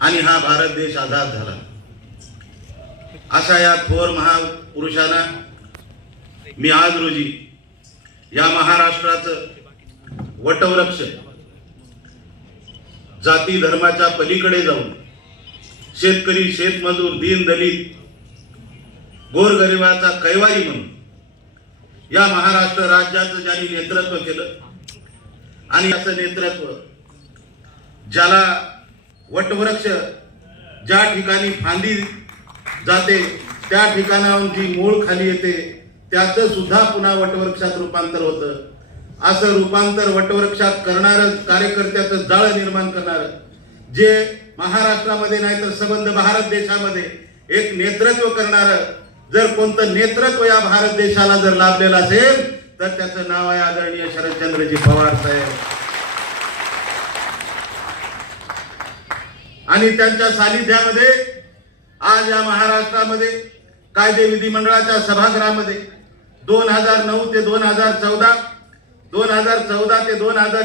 आणि हा भारत देश आझाद झाला. अशा या थोर महापुरुषांना मी आज रोजी या महाराष्ट्राचं वटवृक्ष जाती धर्माच्या पलीकडे जाऊन शेतकरी शेतमजूर दीन दलित गोरगरिबाचा कैवारी म्हणून या महाराष्ट्र राज्याचं ज्यांनी नेतृत्व केलं आणि याचं नेतृत्व ज्याला वटवृक्ष ज्या ठिकाणी फांदी जाते त्या ठिकाणाहून जी मूळ खाली येते त्याचं सुद्धा पुन्हा वटवृक्षात रूपांतर होतं. असं रूपांतर वटवृक्षात करणारं कार्यकर्त्याचं जाळं निर्माण करणारं जे महाराष्ट्रामध्ये नाही तर संबंध भारत देशामध्ये एक नेतृत्व करणारं जर कोणतं नेतृत्व या भारत देशाला जर लाभलेलं असेल तर त्याचं नाव आहे आदरणीय शरदचंद्रजी पवार साहेब. आणि त्यांच्या सानिध्यामध्ये आज या महाराष्ट्रामध्ये कायदे विधिमंडळाच्या सभागृहामध्ये दोन हजार नऊ ते दोन हजार चौदा दोन हजार चौदा ते दोन हजार